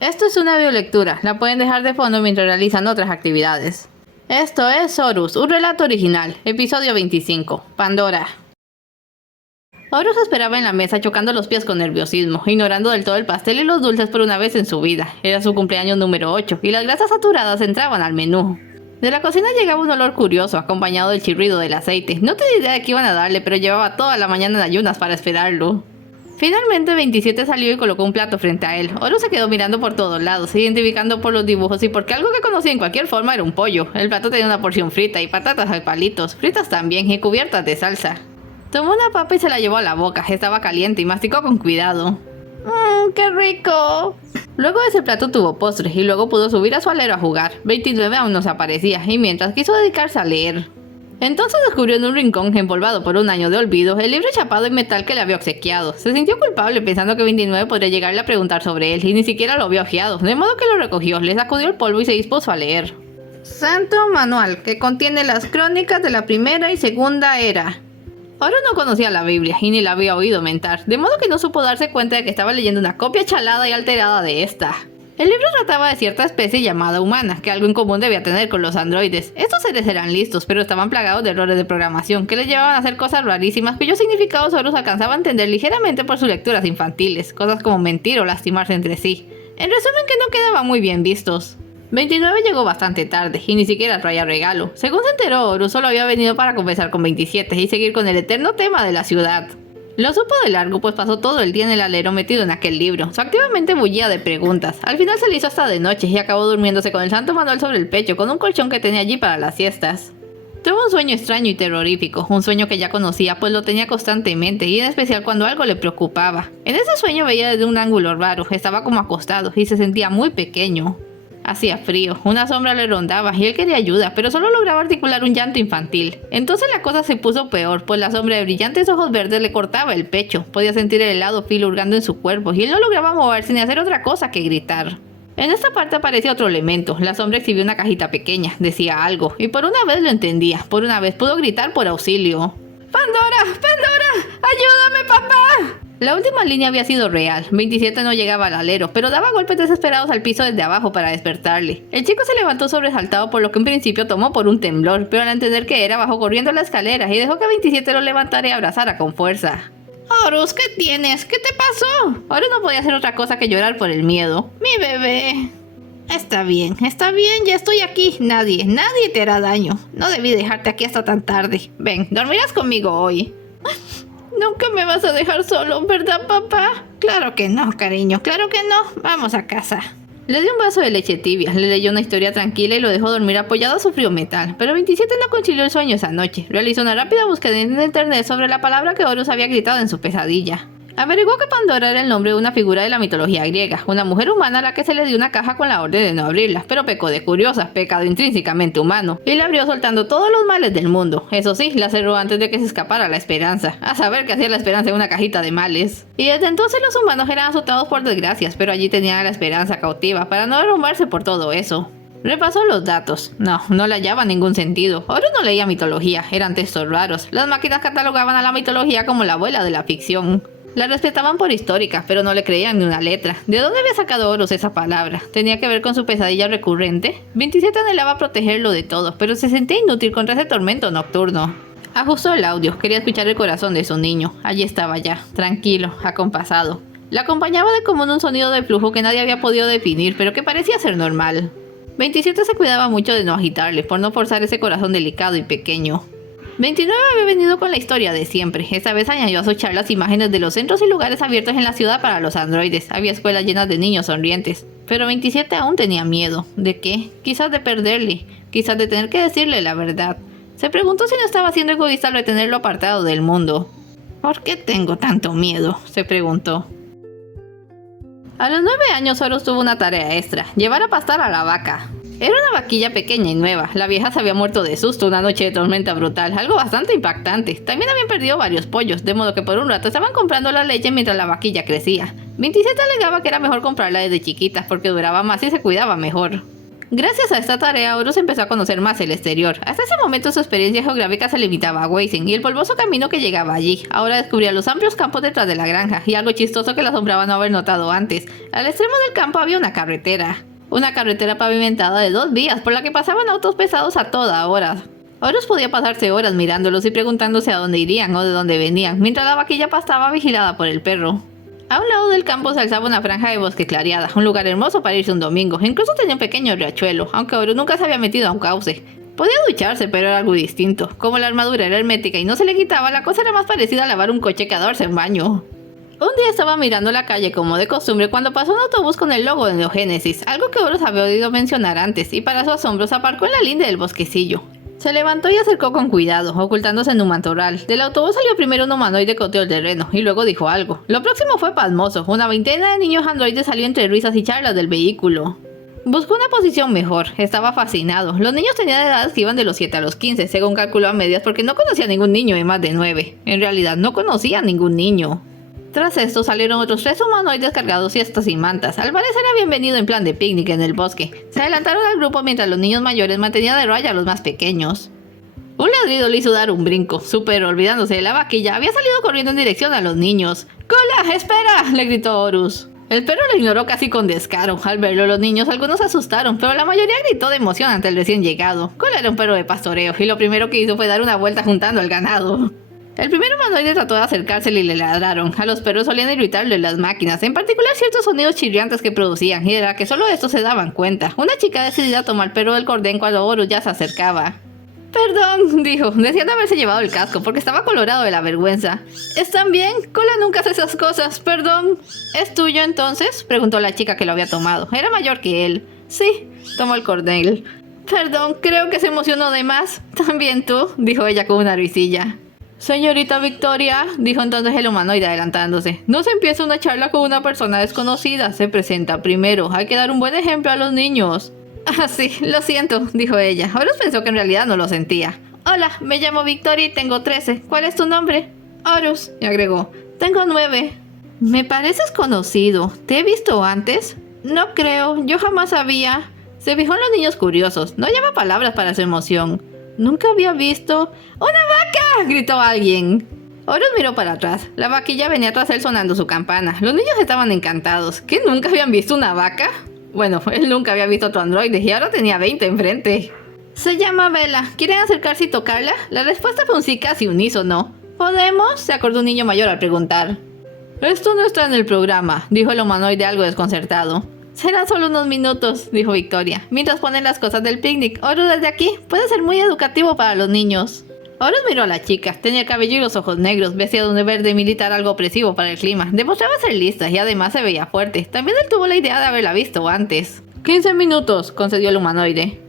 Esto es una audiolectura, la pueden dejar de fondo mientras realizan otras actividades. Esto es Horus, un relato original, episodio 25, Pandora. Horus esperaba en la mesa chocando los pies con nerviosismo, ignorando del todo el pastel y los dulces por una vez en su vida. Era su cumpleaños número 8 y las grasas saturadas entraban al menú. De la cocina llegaba un olor curioso, acompañado del chirrido del aceite. No tenía idea de qué iban a darle, pero llevaba toda la mañana en ayunas para esperarlo. Finalmente 27 salió y colocó un plato frente a él. Horus se quedó mirando por todos lados, identificando por los dibujos y porque algo que conocía en cualquier forma era un pollo. El plato tenía una porción frita y patatas a palitos, fritas también y cubiertas de salsa. Tomó una papa y se la llevó a la boca, estaba caliente y masticó con cuidado. ¡Qué rico! Luego de ese plato tuvo postre y luego pudo subir a su alero a jugar. 29 aún no se aparecía y mientras quiso dedicarse a leer. Entonces descubrió en un rincón empolvado por un año de olvido el libro chapado en metal que le había obsequiado. Se sintió culpable pensando que 29 podría llegarle a preguntar sobre él y ni siquiera lo había hojeado, de modo que lo recogió, le sacudió el polvo y se dispuso a leer. Santo Manual, que contiene las crónicas de la primera y segunda era. Horus no conocía la Biblia y ni la había oído mentar, de modo que no supo darse cuenta de que estaba leyendo una copia chalada y alterada de esta. El libro trataba de cierta especie llamada humana, que algo en común debía tener con los androides. Estos seres eran listos, pero estaban plagados de errores de programación, que les llevaban a hacer cosas rarísimas cuyos significados Horus alcanzaba a entender ligeramente por sus lecturas infantiles, cosas como mentir o lastimarse entre sí. En resumen, que no quedaban muy bien vistos. 29 llegó bastante tarde, y ni siquiera traía regalo. Según se enteró, Horus solo había venido para conversar con 27 y seguir con el eterno tema de la ciudad. Lo supo de largo, pues pasó todo el día en el alero metido en aquel libro. Su activamente bullía de preguntas. Al final se le hizo hasta de noche y acabó durmiéndose con el Santo Manual sobre el pecho, con un colchón que tenía allí para las siestas. Tuvo un sueño extraño y terrorífico, un sueño que ya conocía, pues lo tenía constantemente, y en especial cuando algo le preocupaba. En ese sueño veía desde un ángulo raro, estaba como acostado y se sentía muy pequeño. Hacía frío, una sombra le rondaba y él quería ayuda, pero solo lograba articular un llanto infantil. Entonces la cosa se puso peor, pues la sombra de brillantes ojos verdes le cortaba el pecho. Podía sentir el helado filo hurgando en su cuerpo y él no lograba moverse ni hacer otra cosa que gritar. En esta parte aparecía otro elemento. La sombra exhibió una cajita pequeña, decía algo, y por una vez lo entendía. Por una vez pudo gritar por auxilio. ¡Pandora! ¡Pandora! ¡Ayúdame, papá! La última línea había sido real. 27 no llegaba al alero, pero daba golpes desesperados al piso desde abajo para despertarle. El chico se levantó sobresaltado por lo que en principio tomó por un temblor, pero al entender que era, bajó corriendo la escalera y dejó que 27 lo levantara y abrazara con fuerza. Horus, ¿qué tienes? ¿Qué te pasó? Horus no podía hacer otra cosa que llorar por el miedo. ¡Mi bebé! Está bien, ya estoy aquí. Nadie te hará daño. No debí dejarte aquí hasta tan tarde. Ven, dormirás conmigo hoy. Nunca me vas a dejar solo, ¿verdad, papá? Claro que no, cariño, claro que no. Vamos a casa. Le dio un vaso de leche tibia, le leyó una historia tranquila y lo dejó dormir apoyado a su frío metal. Pero 27 no concilió el sueño esa noche. Realizó una rápida búsqueda en internet sobre la palabra que Horus había gritado en su pesadilla. Averiguó que Pandora era el nombre de una figura de la mitología griega, una mujer humana a la que se le dio una caja con la orden de no abrirla, pero pecó de curiosa, pecado intrínsecamente humano, y la abrió soltando todos los males del mundo. Eso sí, la cerró antes de que se escapara la esperanza, a saber qué hacía la esperanza en una cajita de males. Y desde entonces los humanos eran azotados por desgracias, pero allí tenían a la esperanza cautiva para no derrumbarse por todo eso. Repasó los datos. No le hallaba ningún sentido. Horus no leía mitología, eran textos raros. Las máquinas catalogaban a la mitología como la abuela de la ficción. La respetaban por histórica, pero no le creían ni una letra. ¿De dónde había sacado Horus esa palabra? ¿Tenía que ver con su pesadilla recurrente? 27 anhelaba protegerlo de todo, pero se sentía inútil contra ese tormento nocturno. Ajustó el audio, quería escuchar el corazón de su niño. Allí estaba ya, tranquilo, acompasado. Le acompañaba de común un sonido de flujo que nadie había podido definir, pero que parecía ser normal. 27 se cuidaba mucho de no agitarle, por no forzar ese corazón delicado y pequeño. 29 había venido con la historia de siempre. Esta vez añadió a sus charlas imágenes de los centros y lugares abiertos en la ciudad para los androides. Había escuelas llenas de niños sonrientes. Pero 27 aún tenía miedo. ¿De qué? Quizás de perderle. Quizás de tener que decirle la verdad. Se preguntó si no estaba siendo egoísta al retenerlo apartado del mundo. ¿Por qué tengo tanto miedo?, se preguntó. A los 9 años Horus tuvo una tarea extra: llevar a pastar a la vaca. Era una vaquilla pequeña y nueva. La vieja se había muerto de susto una noche de tormenta brutal, algo bastante impactante. También habían perdido varios pollos, de modo que por un rato estaban comprando la leche mientras la vaquilla crecía. 27 alegaba que era mejor comprarla desde chiquitas porque duraba más y se cuidaba mejor. Gracias a esta tarea, Horus empezó a conocer más el exterior. Hasta ese momento su experiencia geográfica se limitaba a Weissen y el polvoso camino que llegaba allí. Ahora descubría los amplios campos detrás de la granja y algo chistoso que le asombraba no haber notado antes. Al extremo del campo había una carretera. Una carretera pavimentada de 2 vías por la que pasaban autos pesados a toda hora. Horus podía pasarse horas mirándolos y preguntándose a dónde irían o de dónde venían, mientras la vaquilla pastaba vigilada por el perro. A un lado del campo se alzaba una franja de bosque clareada, un lugar hermoso para irse un domingo. Incluso tenía un pequeño riachuelo, aunque Horus nunca se había metido a un cauce. Podía ducharse, pero era algo distinto. Como la armadura era hermética y no se le quitaba, la cosa era más parecida a lavar un coche que a darse un baño. Un día estaba mirando la calle como de costumbre cuando pasó un autobús con el logo de Neogénesis, algo que Horus había oído mencionar antes, y para su asombro se aparcó en la linde del bosquecillo. Se levantó y acercó con cuidado, ocultándose en un matorral. Del autobús salió primero un humanoide que coteó el terreno, y luego dijo algo. Lo próximo fue pasmoso. Una veintena de niños androides salió entre risas y charlas del vehículo. Buscó una posición mejor. Estaba fascinado. Los niños tenían edades que iban de los 7 a los 15, según calculó a medias, porque no conocía a ningún niño de más de 9. En realidad, no conocía a ningún niño. Tras esto salieron otros 3 humanoides cargados siestas y mantas. Al parecer habían venido en plan de picnic en el bosque. Se adelantaron al grupo mientras los niños mayores mantenían de raya a los más pequeños. Un ladrido le hizo dar un brinco. Super olvidándose de la vaquilla, había salido corriendo en dirección a los niños. ¡Cola! ¡Espera!, le gritó Horus. El perro lo ignoró casi con descaro. Al verlo los niños, algunos se asustaron, pero la mayoría gritó de emoción ante el recién llegado. Cola era un perro de pastoreo y lo primero que hizo fue dar una vuelta juntando al ganado. El primer humanoide trató de acercársele y le ladraron. A los perros solían irritarle las máquinas, en particular ciertos sonidos chirriantes que producían, y era que solo estos se daban cuenta. Una chica decidida tomó al perro del cordén cuando Horus ya se acercaba. «Perdón», dijo, deseando haberse llevado el casco porque estaba colorado de la vergüenza. «¿Están bien? Cola nunca hace esas cosas, perdón». «¿Es tuyo entonces?», preguntó la chica que lo había tomado. Era mayor que él. «Sí», tomó el cordel. «Perdón, creo que se emocionó de más». «¿También tú?», dijo ella con una risilla. «Señorita Victoria», dijo entonces el humanoide adelantándose, «no se empieza una charla con una persona desconocida, se presenta primero, hay que dar un buen ejemplo a los niños». «Ah, sí, lo siento», dijo ella. Horus pensó que en realidad no lo sentía. «Hola, me llamo Victoria y tengo 13. ¿Cuál es tu nombre?» «Horus», y agregó. «Tengo 9. «Me pareces conocido. ¿Te he visto antes?» «No creo, yo jamás había». Se fijó en los niños curiosos. No hallaba palabras para su emoción. «Nunca había visto...» «¡Una vaca!», gritó alguien. Horus miró para atrás. La vaquilla venía tras él sonando su campana. Los niños estaban encantados. ¿Qué, nunca habían visto una vaca? Bueno, él nunca había visto otro androide y ahora tenía 20 enfrente. «Se llama Bella. ¿Quieren acercarse y tocarla?» La respuesta fue un sí casi unísono. «¿Podemos?», se acordó un niño mayor al preguntar. «Esto no está en el programa», dijo el humanoide algo desconcertado. «Serán solo unos minutos», dijo Victoria, mientras ponen las cosas del picnic. «Horus, desde aquí puede ser muy educativo para los niños». Horus miró a la chica. Tenía el cabello y los ojos negros, vestía de un verde militar algo opresivo para el clima. Demostraba ser lista y además se veía fuerte. También él tuvo la idea de haberla visto antes. 15 minutos, concedió el humanoide.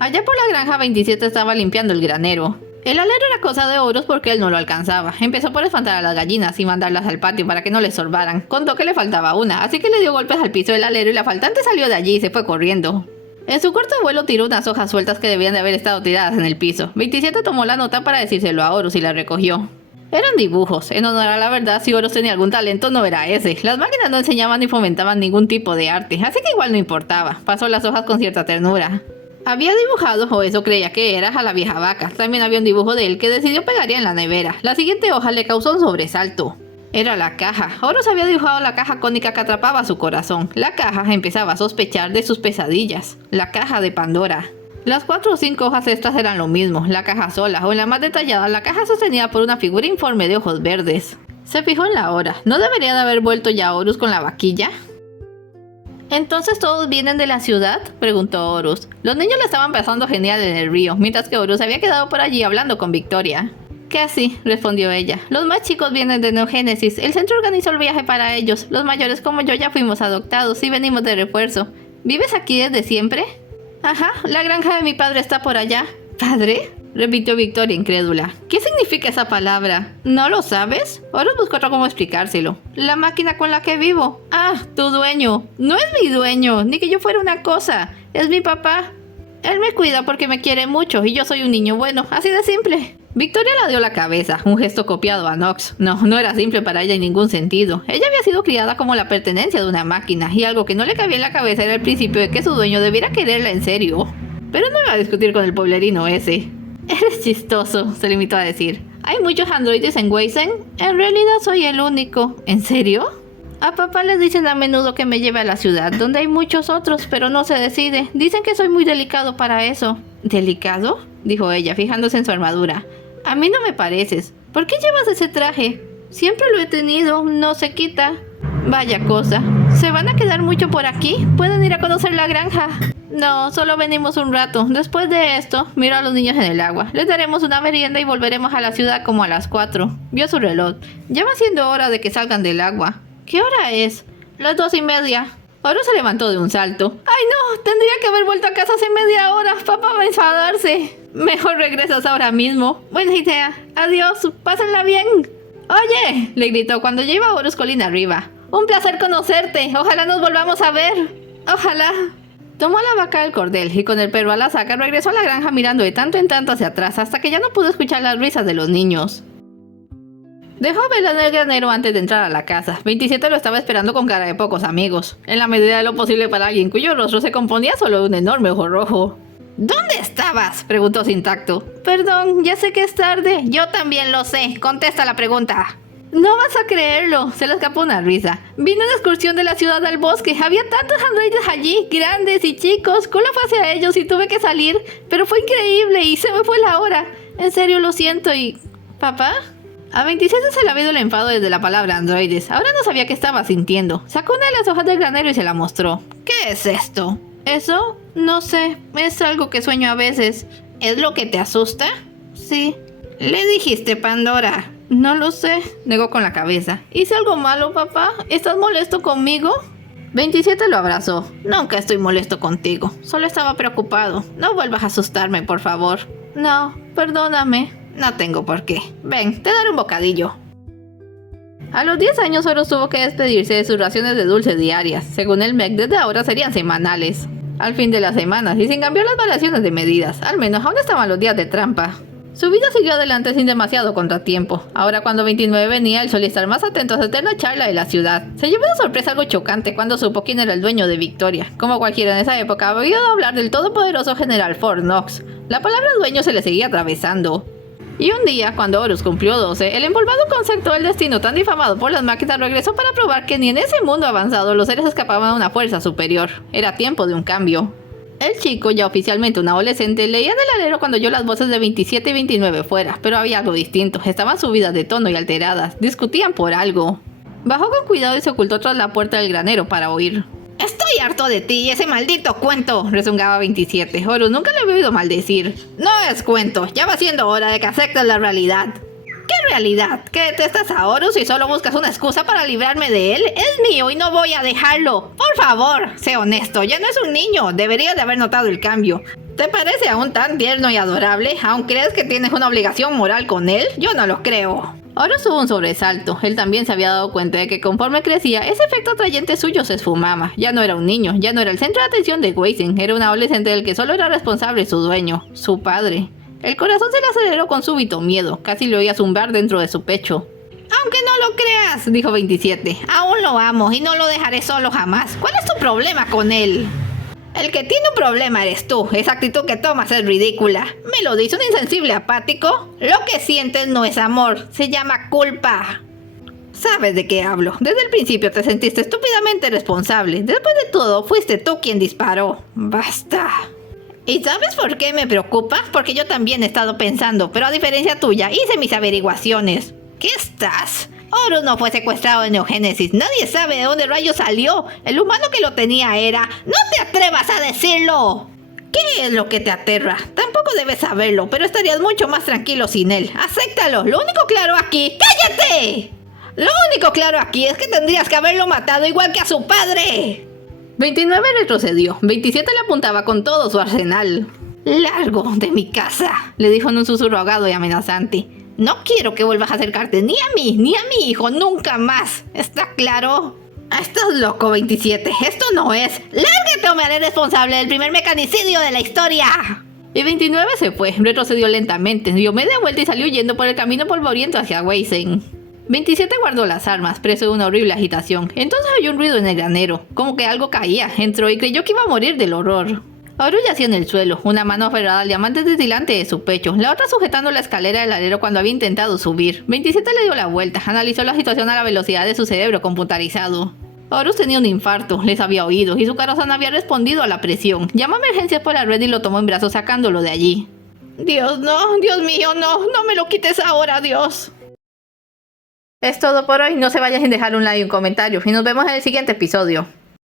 Allá por la granja 27 estaba limpiando el granero. El alero era cosa de Horus porque él no lo alcanzaba. Empezó por espantar a las gallinas y mandarlas al patio para que no le sorbaran. Contó que le faltaba una, así que le dio golpes al piso del alero y la faltante salió de allí y se fue corriendo. En su corto vuelo tiró unas hojas sueltas que debían de haber estado tiradas en el piso. 27 tomó la nota para decírselo a Horus y la recogió. Eran dibujos. En honor a la verdad, si Horus tenía algún talento, no era ese. Las máquinas no enseñaban ni fomentaban ningún tipo de arte, así que igual no importaba. Pasó las hojas con cierta ternura. Había dibujado, o eso creía que era, a la vieja vaca. También había un dibujo de él que decidió pegaría en la nevera. La siguiente hoja le causó un sobresalto. Era la caja. Horus había dibujado la caja cónica que atrapaba su corazón. La caja empezaba a sospechar de sus pesadillas. La caja de Pandora. Las 4 o 5 hojas extras eran lo mismo. La caja sola, o en la más detallada, la caja sostenida por una figura informe de ojos verdes. Se fijó en la hora. ¿No debería de haber vuelto ya Horus con la vaquilla? ¿Entonces todos vienen de la ciudad?, preguntó Horus. Los niños le estaban pasando genial en el río, mientras que Horus había quedado por allí hablando con Victoria. «Casi», respondió ella. «Los más chicos vienen de Neogénesis. El centro organizó el viaje para ellos. Los mayores como yo ya fuimos adoptados y venimos de refuerzo. ¿Vives aquí desde siempre?» «Ajá, la granja de mi padre está por allá». «¿Padre?», repitió Victoria incrédula. «¿Qué significa esa palabra? ¿No lo sabes?» Horus buscó cómo explicárselo. «La máquina con la que vivo». «Ah, tu dueño». «No es mi dueño, ni que yo fuera una cosa. Es mi papá. Él me cuida porque me quiere mucho y yo soy un niño bueno, así de simple». Victoria le dio la cabeza, un gesto copiado a Nox. No era simple para ella en ningún sentido. Ella había sido criada como la pertenencia de una máquina, y algo que no le cabía en la cabeza era el principio de que su dueño debiera quererla en serio. Pero no iba a discutir con el pueblerino ese. Eres chistoso, se limitó a decir. ¿Hay muchos androides en Weissen? En realidad soy el único. ¿En serio? A papá le dicen a menudo que me lleve a la ciudad, donde hay muchos otros, pero no se decide. Dicen que soy muy delicado para eso. ¿Delicado?, dijo ella, fijándose en su armadura. A mí no me pareces. ¿Por qué llevas ese traje? Siempre lo he tenido, no se quita. Vaya cosa. ¿Se van a quedar mucho por aquí? ¿Pueden ir a conocer la granja? No, solo venimos un rato. Después de esto, miro a los niños en el agua. Les daremos una merienda y volveremos a la ciudad como a las 4. Vio su reloj. Ya va siendo hora de que salgan del agua. ¿Qué hora es? Las 2:30. Oro se levantó de un salto. ¡Ay no! Tendría que haber vuelto a casa hace media hora. Papá va a enfadarse. Mejor regresas ahora mismo. Buena idea. Adiós. Pásenla bien. Oye, le gritó cuando ya iba Horus colina arriba. Un placer conocerte. Ojalá nos volvamos a ver. Ojalá. Tomó la vaca del cordel y con el perro a la saca regresó a la granja mirando de tanto en tanto hacia atrás hasta que ya no pudo escuchar las risas de los niños. Dejó a Bella en el granero antes de entrar a la casa. 27 lo estaba esperando con cara de pocos amigos, en la medida de lo posible para alguien cuyo rostro se componía solo de un enorme ojo rojo. ¿Dónde estabas?, preguntó sin tacto. Perdón, ya sé que es tarde. Yo también lo sé. Contesta la pregunta. No vas a creerlo, se le escapó una risa. Vino de excursión de la ciudad al bosque. Había tantos androides allí, grandes y chicos. Cola fue hacia ellos y tuve que salir. Pero fue increíble y se me fue la hora. En serio lo siento y... ¿Papá? A 27 se le había ido el enfado desde la palabra androides. Ahora no sabía qué estaba sintiendo. Sacó una de las hojas del granero y se la mostró. ¿Qué es esto? ¿Eso? No sé. Es algo que sueño a veces. ¿Es lo que te asusta? Sí. ¿Le dijiste Pandora? No lo sé, negó con la cabeza. ¿Hice algo malo, papá? ¿Estás molesto conmigo? 27 lo abrazó. Nunca estoy molesto contigo. Solo estaba preocupado. No vuelvas a asustarme, por favor. No, perdóname. No tengo por qué. Ven, te daré un bocadillo. A los 10 años Horus tuvo que despedirse de sus raciones de dulce diarias. Según el MEC, desde ahora serían semanales. Al fin de las semanas, y sin cambiar las variaciones de medidas. Al menos aún estaban los días de trampa. Su vida siguió adelante sin demasiado contratiempo. Ahora cuando 29 venía, él solía estar más atento a su eterna charla de la ciudad. Se llevó de sorpresa algo chocante cuando supo quién era el dueño de Victoria. Como cualquiera en esa época, había oído hablar del todopoderoso general Fort Knox. La palabra dueño se le seguía atravesando. Y un día, cuando Horus cumplió 12, el empolvado concepto del destino tan difamado por las máquinas regresó para probar que ni en ese mundo avanzado los seres escapaban de una fuerza superior. Era tiempo de un cambio. El chico, ya oficialmente un adolescente, leía en el alero cuando oyó las voces de 27 y 29 fuera, pero había algo distinto. Estaban subidas de tono y alteradas. Discutían por algo. Bajó con cuidado y se ocultó tras la puerta del granero para oír. «Estoy harto de ti y ese maldito cuento», rezongaba 27. Horus nunca le había oído maldecir. «No es cuento, ya va siendo hora de que aceptes la realidad». ¿Qué realidad? ¿Que detestas a Horus y solo buscas una excusa para librarme de él? Es mío y no voy a dejarlo. Por favor, sé honesto, ya no es un niño. Deberías de haber notado el cambio. ¿Te parece aún tan tierno y adorable? ¿Aún crees que tienes una obligación moral con él? Yo no lo creo. Horus tuvo un sobresalto. Él también se había dado cuenta de que conforme crecía, ese efecto atrayente suyo se esfumaba. Ya no era un niño, ya no era el centro de atención de Weissen. Era un adolescente del que solo era responsable su dueño, su padre. El corazón se le aceleró con súbito miedo. Casi lo oía zumbar dentro de su pecho. «Aunque no lo creas», dijo 27. «Aún lo amo y no lo dejaré solo jamás. ¿Cuál es tu problema con él?» «El que tiene un problema eres tú. Esa actitud que tomas es ridícula. ¿Me lo dice un insensible apático? Lo que sientes no es amor. Se llama culpa». «¿Sabes de qué hablo? Desde el principio te sentiste estúpidamente responsable. Después de todo, fuiste tú quien disparó. Basta». ¿Y sabes por qué me preocupa? Porque yo también he estado pensando, pero a diferencia tuya, hice mis averiguaciones. ¿Qué estás? Horus no fue secuestrado en Neogénesis. Nadie sabe de dónde rayos salió. El humano que lo tenía era... ¡No te atrevas a decirlo! ¿Qué es lo que te aterra? Tampoco debes saberlo, pero estarías mucho más tranquilo sin él. ¡Acéptalo! Lo único claro aquí... ¡Cállate! Lo único claro aquí es que tendrías que haberlo matado igual que a su padre. 29 retrocedió. 27 le apuntaba con todo su arsenal. «Largo de mi casa», le dijo en un susurro ahogado y amenazante. «No quiero que vuelvas a acercarte ni a mí ni a mi hijo nunca más. ¿Está claro?» «Estás loco, 27. Esto no es... ¡Lárgate o me haré responsable del primer mecanicidio de la historia!» Y 29 se fue, retrocedió lentamente, dio media vuelta y salió huyendo por el camino polvoriento hacia Weissen. 27 guardó las armas, preso de una horrible agitación. Entonces oyó un ruido en el granero, como que algo caía. Entró y creyó que iba a morir del horror. Horus yacía en el suelo, una mano aferrada al diamante titilante de su pecho, la otra sujetando la escalera del alero cuando había intentado subir. 27 le dio la vuelta, analizó la situación a la velocidad de su cerebro computarizado. Horus tenía un infarto, les había oído, y su corazón había respondido a la presión. Llamó a emergencias por la red y lo tomó en brazos sacándolo de allí. Dios, no, Dios mío, no me lo quites ahora, Dios. Es todo por hoy, no se vayan sin dejar un like y un comentario, y nos vemos en el siguiente episodio.